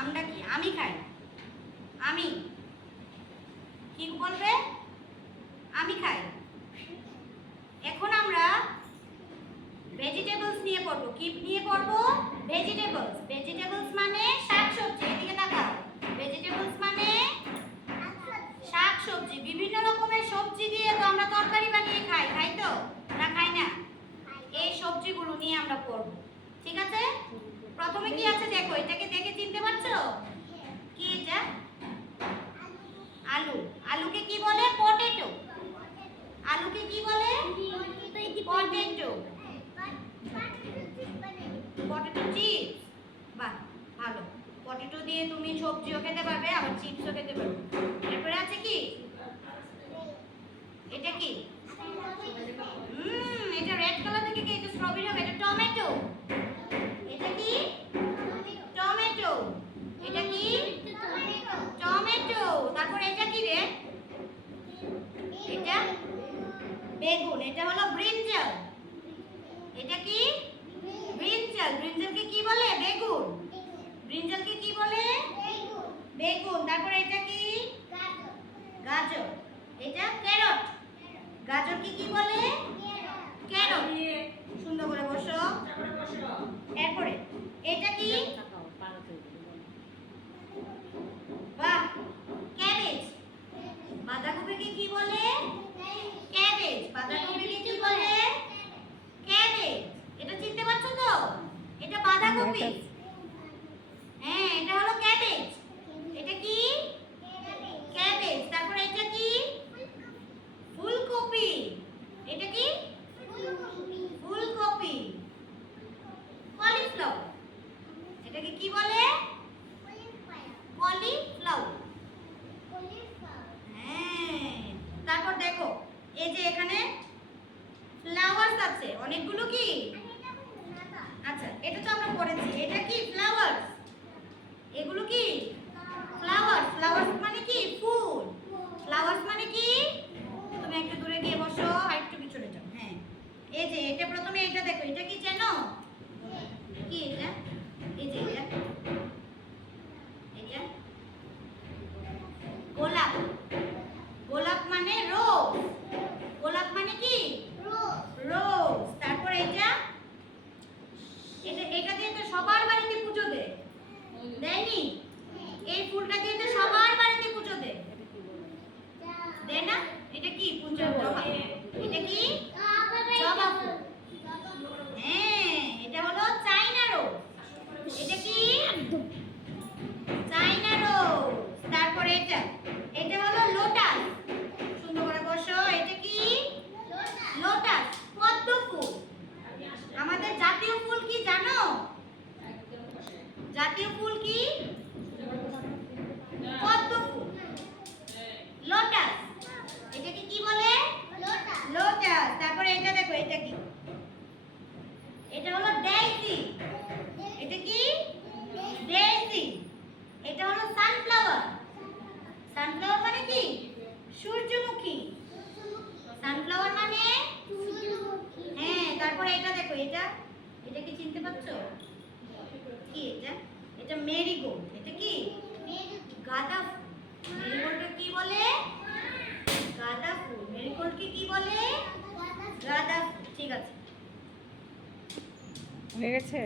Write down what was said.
আমরা কি? আমি খাই। আমি কি বলবে? আমি খাই। এখন আমরা ভেজিটেবলস নিয়ে পড়বো। কি নিয়ে পড়বো? ভেজিটেবলস। ভেজিটেবলস মানে শাকসবজি। এদিকে তাকাও। ভেজিটেবলস মানে শাকসবজি। বিভিন্ন রকমের সবজি দিয়ে তো আমরা তরকারি বানিয়ে খাই, খাই তো? না খাই না? এই সবজিগুলো নিয়ে আমরা পড়বো। ঠিক আছে? প্রথমে কি আছে দেখো, এটাকে দেখে চিনতে পারছো? কি এটা? আলু। আলুকে কি বলে? পটেটো। আলুকে কি বলে? পটেটো। Potato chips. বাহ, ভালো। পটেটো দিয়ে তুমি সবজিও খেতে পারবে, আবার চিপসও খেতে পারবে। এরপরে আছে কি? এটা কি? এটা রেড কালার থেকে কি? এটা স্ট্রবেরি হবে। এটা টমেটো। এটা কি? টমেটো। এটা কি? টমেটো। তারপর এটা কি রে? এটা বেগুন। এটা হলো ব্রিঞ্জাল। এটা কি? ব্রিঞ্জাল। ব্রিঞ্জালকে কি বলে? বেগুন। ব্রিঞ্জালকে কি বলে? বেগুন। তারপর এটা কি? গাজর। এটা ক্যারট। গাজরকে কি বলে? ক্যারট। সুন্দর করে বসো। এরপরে এটা কি? বাহ, ক্যাবেজ। বাঁধাকপিকে কি বলে? ক্যাবেজ। বাঁধাকপিকে কি বলে? ক্যাবেজ। এটা চিনতে পারছো তো? এটা বাঁধাকপি। হ্যাঁ, এটা হলো ক্যাবেজ। এটা কি? ক্যাবেজ। তারপর এটা কি? ফুলকপি। এটা কি? ফুলকপি। কলিফ্লাওয়ার। এটাকে কি বলে? কলিফ্লাওয়ার। হ্যাঁ। তারপর দেখো, এই যে এখানে ফ্লাওয়ার্স আছে অনেকগুলো। কি? আচ্ছা, এটা তো আমরা পড়েছি। এটা কি? ফ্লাওয়ার্স। এগুলো কি? ফ্লাওয়ার। ফ্লাওয়ার্স মানে কি? ফুল। ফ্লাওয়ার্স মানে কি? তুমি একটু দূরে গিয়ে বসো, আর একটু পিছনে যাও। হ্যাঁ, এই যে এটা প্রথমে এটা দেখো, এটা কি জানো? কি এটা? এই যে এটা, এটা গোলাপ। গোলাপ মানে রোজ। গোলাপ মানে কি? রোজ। তারপর এটা, এটা দিয়ে তো সবার বাড়িতে পুজো দেয়, দেয়নি? এই ফুলটা দিয়ে তো সবার বাড়িতে পুজো দেয়, দেয় না? এটা কি? পুজো জবা। এটা কি? জবা ফুল। হ্যাঁ, এটা হলো চাইনা রোজ। এটা কি? চাইনা রোজ। তারপরে এটা, এটা হলো লোটাস। সুন্দর করে বসো। এটা কি? লোটাস। পদ্ম ফুল। আমাদের জাতীয় ফুল কি জানো? জাতীয় ফুল কি? পদ্ম ফুল। লোটাস। এটাকে কি বলে? লোটাস। তারপরে এটা দেখো, এটা কি? এটা হলো ডেইজি। এটা কি? ডেইজি। এটা হলো সানফ্লাওয়ার। সানফ্লাওয়ার মানে কি? সূর্যমুখী। সানফ্লাওয়ার মানে? হ্যাঁ। তারপরে এটা দেখো, এটা, এটা কি চিনতে পারছো? কি এটা? এটা মেরিগোল্ড। এটা কি? গাঁদা ফুল। মেরিগোল্ডকে কি বলে? গাঁদা ফুল। মেরিগোল্ডকে কি বলে? গাঁদা ফুল। ঠিক আছে, হয়ে গেছে।